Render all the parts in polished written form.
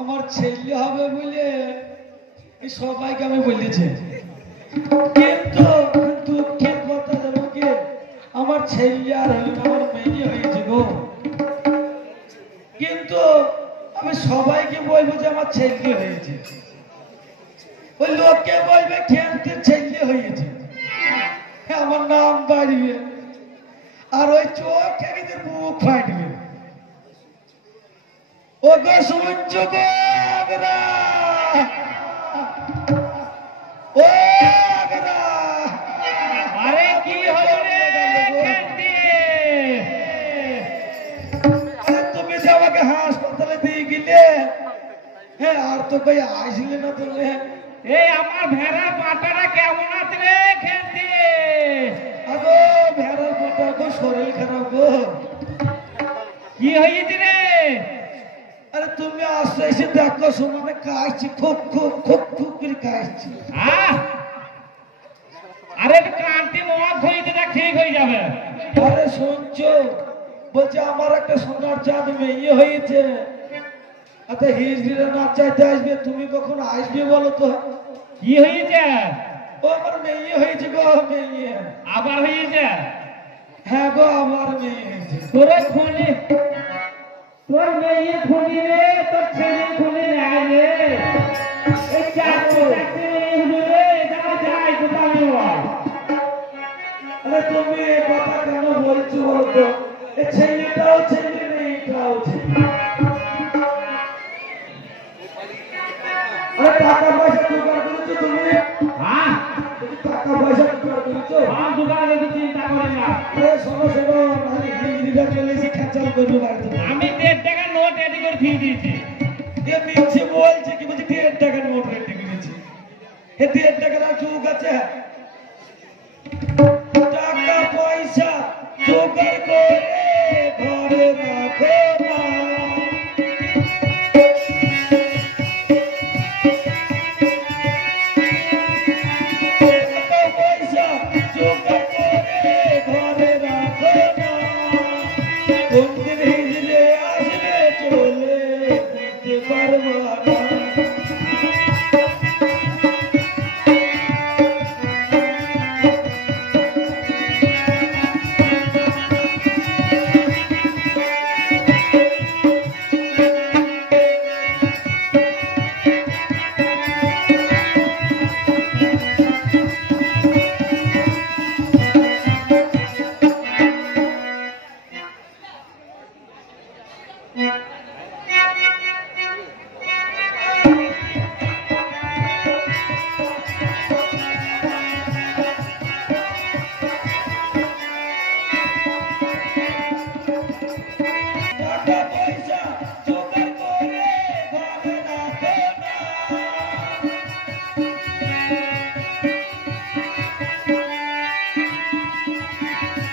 আমার ছেলে হবে বলে এই সবাইকে আমি বলেছি, কিন্তু দুঃখের কথা দেবো কি আমার ছেলে আর হইল না, আমার মেয়ে হয়েছে গো। কিন্তু আমি সবাইকে বলবো যে আমার ছেলে হয়েছে, ওই লোককে বলবে খেলতে ছেলে হয়েছে, আমার নাম বাড়বে আর ওই চোখ খেলিতে মুখ ফাটবে। ও গো সূর্য গো আগরা, ও আগরা, আরে কি হলো রে খেলতে? আরে তুমি যে আমাকে হাসপাতালে দিয়ে গেলে, হ্যাঁ আর তো কই আসলে না তুমি। এই আমার ভেড়া পাটাটা কেমন আছে রে খেলতে? আগো ভেড়ার পাটা গো শরীর খারাপ গো। কি হয়েছে রে? আরে তুমি আসলে এসে দেখো শুনে কাশছি, খুব খুব খুব খুব করে কাশছি। আরে একটু কান্তি মদ হয়েছে না, ঠিক হয়ে যাবে। আরে শুনছো, বলছে আমার একটা সোনার চাঁদ মেয়ে হয়েছে, আচ্ছা হিজড়িরা নাচ চাইতে আসবে, তুমি কখন আসবে বলো তো? কি হয়েছে? ও আমার মেয়ে হয়েছে গো, মেয়ে। আবার হয়েছে? হ্যাঁ গো আমার মেয়ে হয়েছে। তোরে খুনি, তোর মেয়ে খুনি রে, তোর ছেলে খুনি নাই রে। এই চাকরি রে, যাও যাই দোকানে। আরে তুমি এ কথা কেন বলছো বলো তো? এ ছেলেটাও ছেলে, মেয়েটাও ছেলে। আরে টাকা পয়সা জোগাড় করেছো তুমি? হ্যাঁ টাকা পয়সা জোগাড় করেছো? আমার দোকানে তো চিন্তা করেন না। আরে শোনো শোনো, নাহলে হিজড়িরা চলে এসে খেঁচাল করবে বাড়িতে। আমি 1.5 টাকার নোট রেডি করে দিয়ে দিয়েছি। এ মিছে বলছে কি, বলছে 1.5 টাকার নোট রেডি করেছে। এ 1.5 টাকার আর যুগ আছে? টাকা পয়সা জোগাড় করে ঘরে রাখো না। টাকা পয়সা জোগাড় করে ঘরে রাখো না। কোনদিন হিজড়ে আসবে চলে যেতে পারবো না। টাকা পয়সা জোগাড় করে ঘরে রাখো না।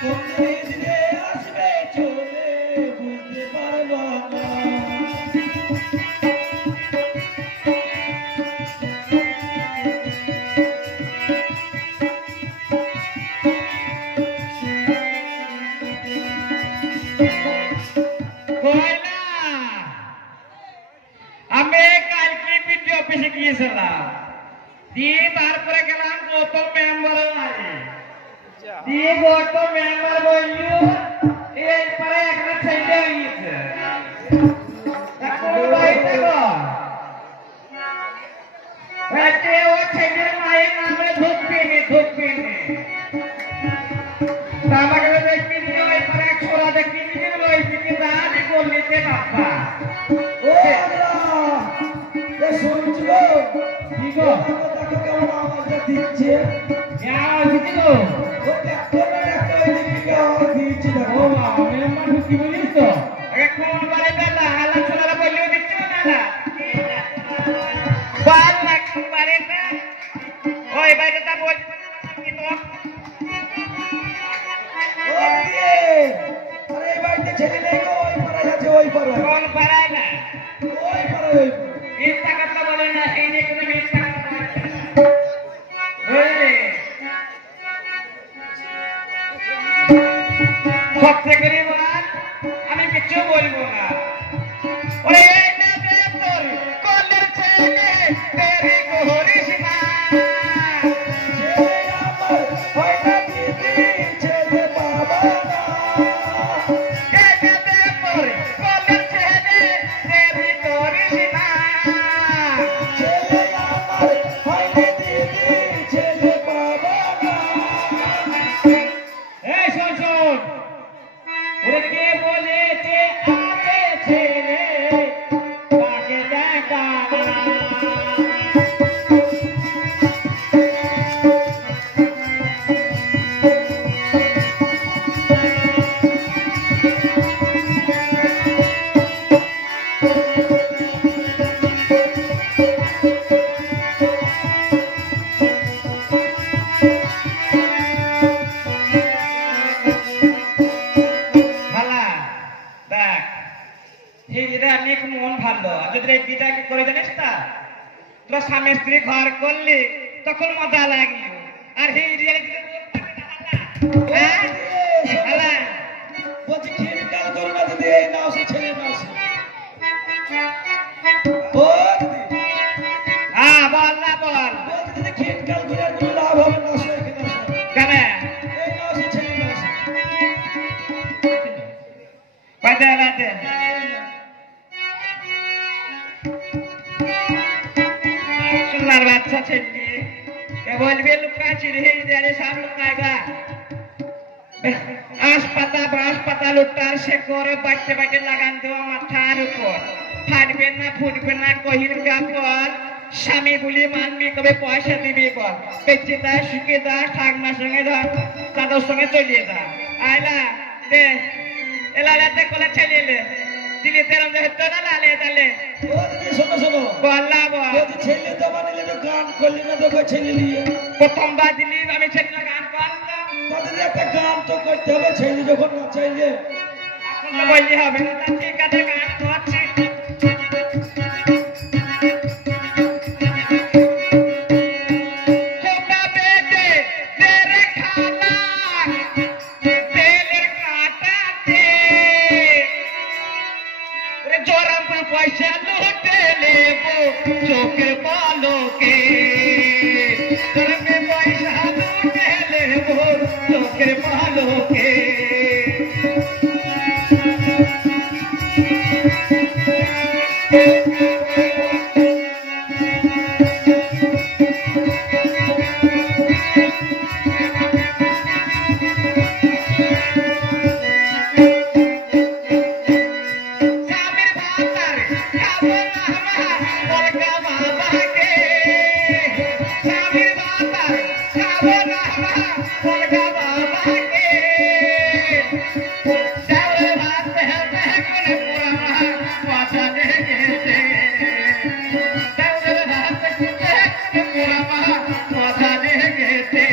কোনদিন হিজড়ে আসবে চলে বুঝতে পারবো না। কয়লা, আমি কালকে বিডিও অফিসে গিয়েছিলাম, দিয়ে তারপরে গেলাম গৌতম মেম্বারের বাড়ি। দিয়ে গৌতম মেম্বার বলল এরপরে একটা ছেলে হয়েছে। এখন বাড়িতে গো ও ছেলের মায়ের নামে ধুকবিনি ধুকবিনি। আমাকে দেখবি ওই পরে এক ছোড়া দেখবি ওই দিকে দাঁড়ি করলিতে বাপ্পা। ও আগরা, এ শুনছো? কি গো? দেখো কেমন আওয়াজটা দিচ্ছে। দিদি গো, ও দেখো না, দেখো এদিকে আওয়াজ দিচ্ছে ও দেখো। মা মেম্বার ঢুকি বলিস তো এখন বাড়ি বেলা হালা ছোড়ারা বললেও দিচ্ছে না না বাল এখন বাড়িতে ওই বাড়িটা বলছে কি তো ও দিয়ে, আরে এই বাড়িতে ছেলে নেই গো, ওই পাড়ায় আছে, ওই পাড়ায়। কোন পাড়ায় না ওই পাড়ায়, ওই পাড়ায়। মিথ্যা কথা বলে না, সেই নিয়ে কোনো মিথ্যা কথা বলে না। সত্যি করে বল, আমি কিছু বলবো না। ওরে এই না তোর যদি এই বিটা কি করে জানিস তা তোর স্বামী স্ত্রী ঘর করলি তখন মজা লাগলো আর এই রিয়েলিটি বলছি খিনকাল করো না দিদি, এই নাও সে ছেলে নাও সে। ও দিদি, হ্যাঁ বল না বল বলছি দিদি খিনকাল করে আর কোনো লাভ হবে না, আসো এখানে আসো। কেন এই নাও সে ছেলে নাও সে। কয়টা রাতে সোনার বাচ্চা ছেলে কে বলবে লুকা চিড়ে দেয়ারে সব লুকায়গা আশপাতা বাঁশপাতা লুটার সে করে বাচ্চা বাচ্চা লাগান দেওয়া মাথার উপর ফাটবে না ফুটবে না কহির গাপর স্বামী বলি মানবি কবে পয়সা দিবি বল বেঁচে দা শুকে দা ঠাকমার সঙ্গে ধর তাদের সঙ্গে চলিয়ে যা আইলা দে এলাতে কোলে ছেলে দিলি তেরম যে হতো না লালে তালে ও দিদি শোনো শোনো, বললা বল বলছি ছেলে তো বানিলে তো গান করলি না তো ছেলে নিয়ে। প্রথমবার দিলি আমি ছেলে গান করলাম তা দিদি একটা গান তো করতে হবে, ছেলে যখন না চাইলে। এখন তো বললি হবে না তা ঠিক আছে গান করছি খোকা বেটে তেরে খালা তেলের কাটাতে ওরে জোরামপুর পয়সা লুটে লেবো চোখের পালকে জোরামপুর পয়সা লুটে লেবো চোখের পালকে স্বামীর ভাতার খাবো না বলকা বাবাকে স্বামীর ভাতার খাবো না বলকা বাবাকে চাউলের ভাত হেলতে করে পুরা কথা দেখেছে চাউলের ভাত করে পুরা কথা দেখেছে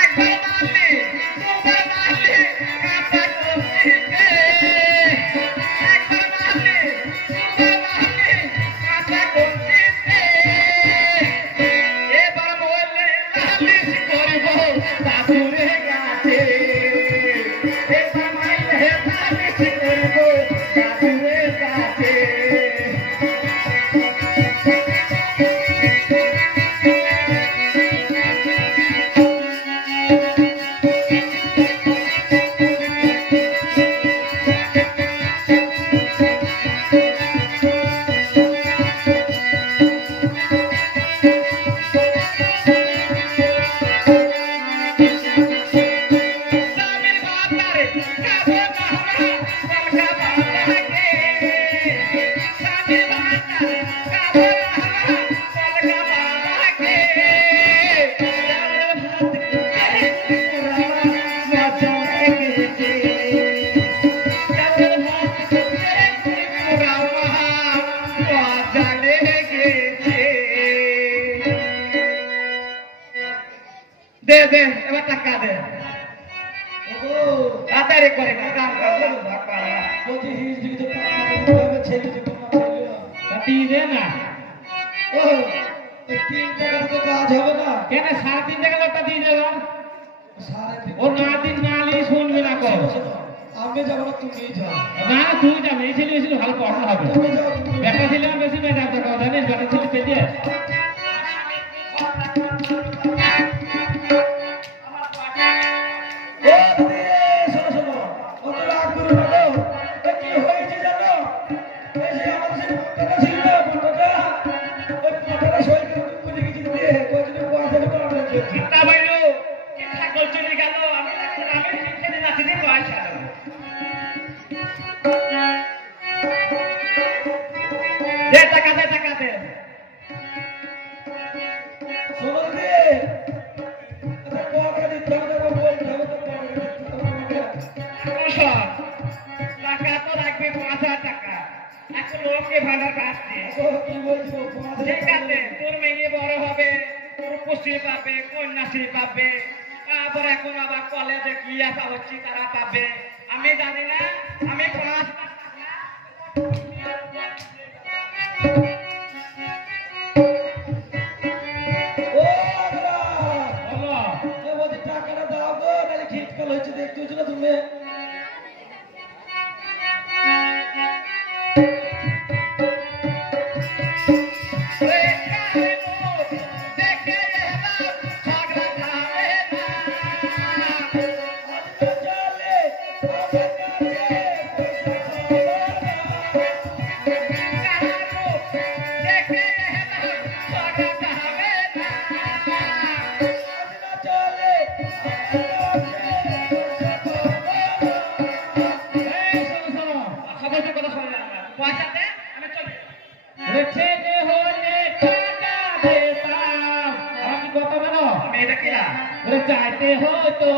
একবার মারলে দুবার মারলে কাঁটা করছিতে একবার মারলে দুবার মারলে কাঁটা করছিতে এবার বললে নালিশ করব দাদুরে কাছে এবার মারলে নালিশ করব দাদুরে কাছে স্বামীর ভাতারে খাবো না বলকা বাবাকে স্বামীর ভাতারে খাবো না বলকা বাবাকে চাউলের ভাত মজা লেগেছে চাউলের ভাত পুরা মজা লেগেছে দে দে এবার টাকা দে ও তাড়াতাড়ি করে না গান করবো বাবা বলছি হিজ দিকে তো টাকা দিতে হবে, ছেলে যখন না চাইলে। দিয়ে দে না ও ওই 3 টাকা তো কাজ হবে না। কেন 3.5 টাকা লোকটা দিয়ে দেবো সাড়ে তিন। ও না দিন না নিয়ে শুনবে না কো শোনো, শোনো, আমি যাবো না, তুমি যাও। না তুই যাবে এই ছেলে বেশি ভালো পড়ানো হবে তুমি যাও, তুমি যাও। বেটা ছেলে বেশি মেধা থাকা জানিস বেটা ছেলে পেতে ও দিদি, শোনো, শোনো, অত রাগ করো না গো। এ কি হয়েছে জানো? এই যে আমাদের সেই পাঁঠাটা ছিল না, পাঁঠাটা, ওই পাঁঠাটা সই করে বুঝে গেছি দিদি, ওই জন্য পয়সাটা পাওয়া যাচ্ছে। চিন্তা বাইলো কি ঠাকুর চলে গেল আমি শিক্ষা দিন আছি দিন পয়সা দে টাকা দে টাকা দে শোনো দিদি, আচ্ছা টাকা দিতে হবে না, বলতে হবে তো টাকা দিতে হবে না। টাকা তো লাগবে 5,000 টাকা এখন লোককে ভাড়া কাটছে ও, কি বলছো ঠিক আছে তোর মেয়ে বড় হবে রূপশ্রী পাবে কন্যাশ্রী পাবে তারপর এখন আবার কলেজে কি আসা হচ্ছে তারা পাবে আমি জানি না আমি 5 ও আগরা বলো এ বলছি টাকাটা দাও গো নালে খিটকাল হচ্ছে দেখতে হচ্ছে না তুমি চাইতে হতো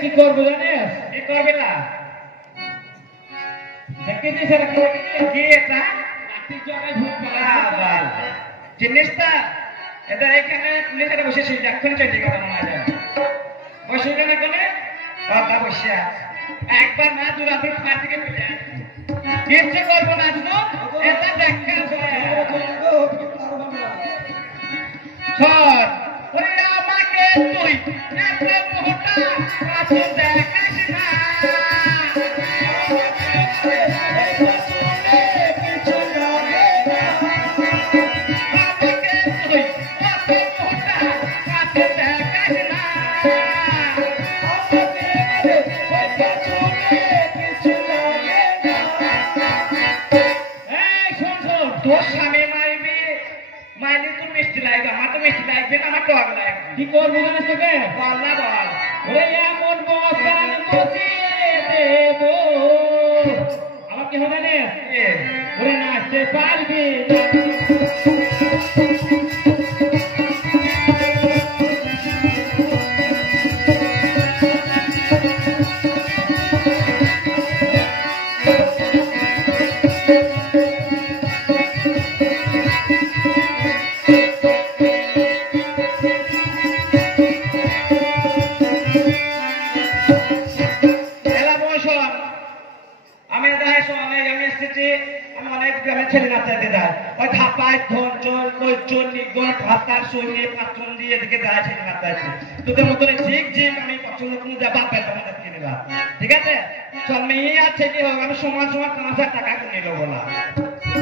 কি করবো জানিস কি করবি না জিনিসটা এদের এখানে পুলিশের বসেছি এখন চলে গেল বসে গেলে কোনে বসে একবার না দু রাতের ফার থেকে কিচ্ছু করবো না শুধু এটা দেখা আমাকে তুই দেখাস না কি করবো জানিস তোকে বল না বল ওরে এমন বসান বসিয়ে দেব আমার কি হবে না ওরে নাচতে পারবি ছেলে নাচাইতে যায় ওই ধাপায় ধনচল কৈচল নিগর ভাতার সৈন্য পাত্রন দিয়ে এদিকে যায় ছেলে নাচাইতে তোদের মতন ঠিক ঠিক আমি পছন্দ কোনো যাবা বেতন কিনে নিলাম ঠিক আছে চল মেয়ে আর ছেলে হোক আমি সমান সমান 5,000 টাকা কিনে নেবো না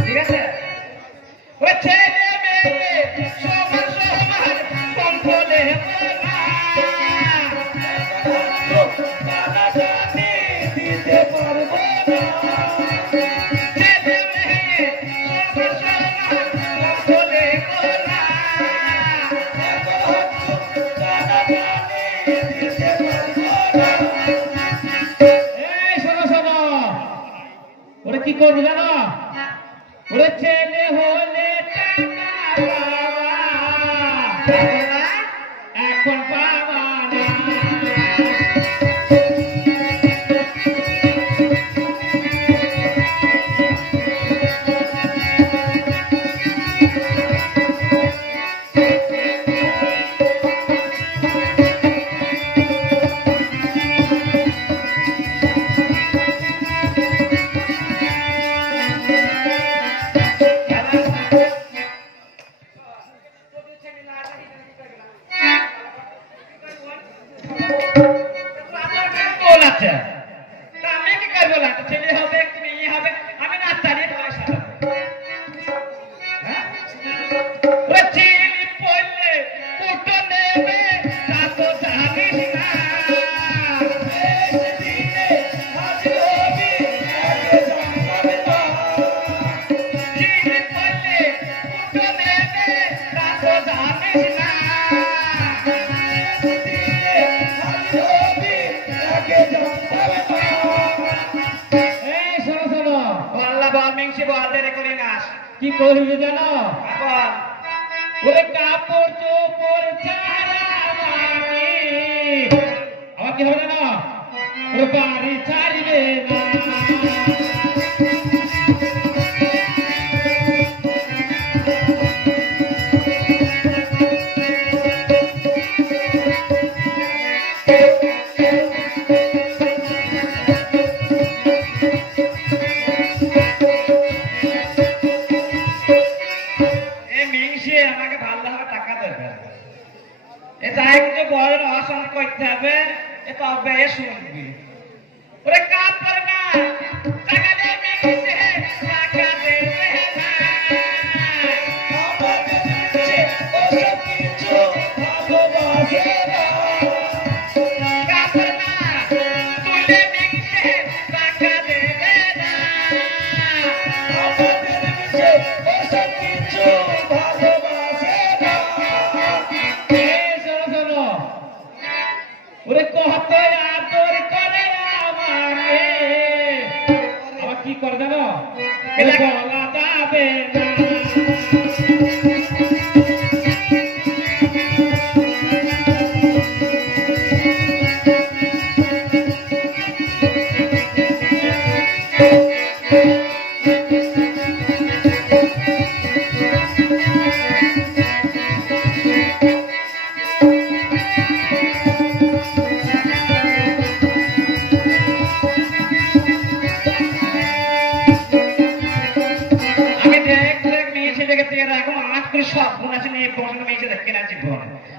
ঠিক আছে ওই ছেলে মেয়ে সমান সমান কন্ট্রোলে দিতে পারবো না কি করবো জানো ওরে ছেলে হলে এখন পাবা না কি করবে জানো? বল। ওরে কাপড় চোপড় ছাড়া আমি আমার কি হবে জানো? ওরে বাড়ি ছাড়বে না। আমাকে ভালোভাবে টাকা দেবে, এটা একটু বড় অসন্ত করতে হবে, এটা অব্যয় শুনবি। ওরে কাজ করে না, টাকা দেবে টাকা দেবে না। ওসব কিছু ভালোবাসে না। কাজ করে না, তুলে মিশে টাকা দেবে না। আমাদের মিশে ওসব কিছু ভালোবাসে না। শোনো শোনো, ওরে কত আদর করে আমাকে, আবার কি করে জানো? বলা যাবে না।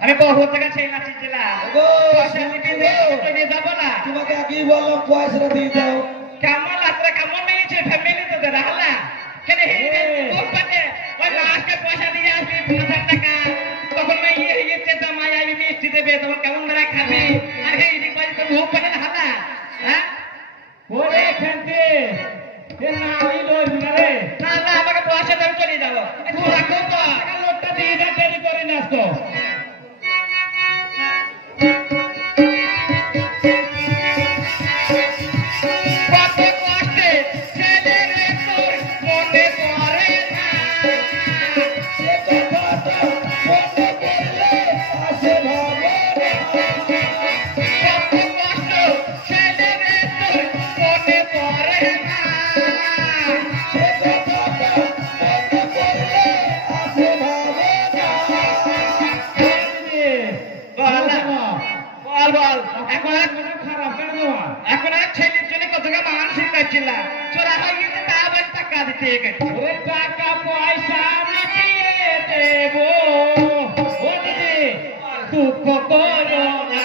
আমি বহু টাকা সেই নাচিছিলাম, যাবো না। তোমাকে আগেই বললাম পয়সাটা দিয়ে দাও। কেমন রাত্রে কেমন মেয়েছে ফ্যামিলি তো রাহলা কেন ওই লাস্টে পয়সা দিয়ে আসবি 5000 টাকা, তখন মেয়ে ইয়ে তো মায়া মিষ্টি দেবে, তখন কেমন বেড়া খাবি, আর এই পয়সা ভোগ করে হালা। হ্যাঁ ওরে খেলতে নামি লড়বি না রে। না না, আমাকে পয়সা দেবে, চলে যাবো। রাখো তো লোকটা দিয়ে যা, দেরি করে না তো। কত কষ্টে ছেলে রে তোর মনে পড়ে না। সে কথাটা মনে পড়লে আসে ভাবনা। কত কষ্ট ছেলে রে তোর মনে পড়ে না। সে কথাটা মনে পড়লে আসে ভাবনা। বল বল, এখন খারাপ কেন তোমার? এখন আর ছেলের জন্য কত মানসিক করছিলাম, চোরা হয়ে গেছে, তা আবার টাকা দিতে গেছে। ওরে টাকা পয়সা মিটিয়ে দেবো, ও দিদি দুঃখ করো না।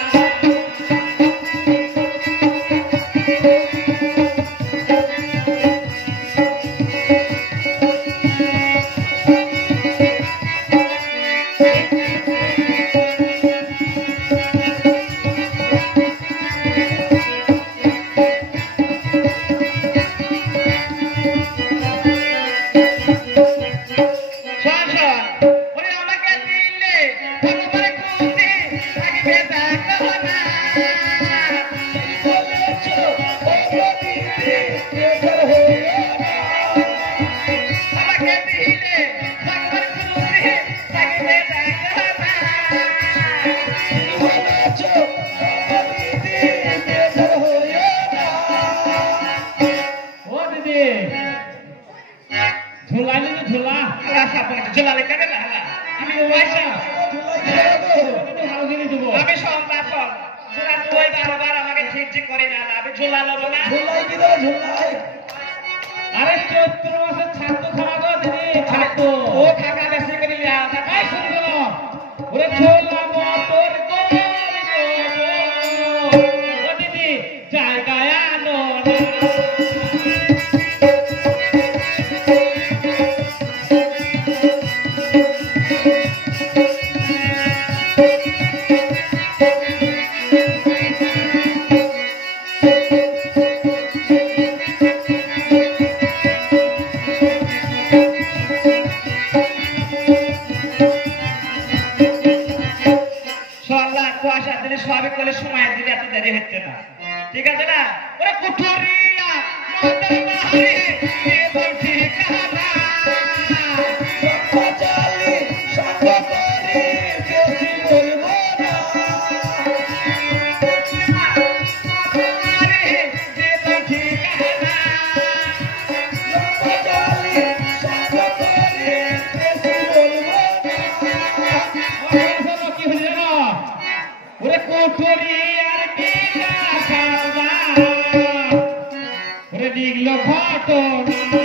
শোন শোন, ওরে আমাকে দিলে ভগবান খুশি থাকবে, দেখো না। বলেছ ও দিদি বেকার হয়ে না। আমাকে দিলে ভগবান খুশি থাকবে, দেখো না। বলেছ ও দিদি বেকার হয়ে না। ও দিদি ঝোলা নিবি, ঝোলা চলালে কেন না, আমি পয়সা ভালো জিনিস দেবো। আমি সম্রাট, চোরা তুই বারবার আমাকে ঠিক ঠিক করে না, আমি ঝোলা নেবো না। ঝোলাই কি দাও ঝোলাই? আরে চৈত্র মাসের ছাত্র খাওয়া গো দিদি, ছাত্র ও টাকা বেশি করে লিয়া এই শুনছো? ওরে ছোলা মটর গোল ও দিদি জায়গায় আনো না। পয়সা দিলে সবই করলে সময় দিলে এত দেরি হচ্ছে না, ঠিক আছে না? ওরে কুঠুরিয়া মন্দির বাহারি এ তো ঠিকানা। করি বেশি বলবো না কোঠরি আর বিনা খাওয়া ওরে নিগলো ঘটনা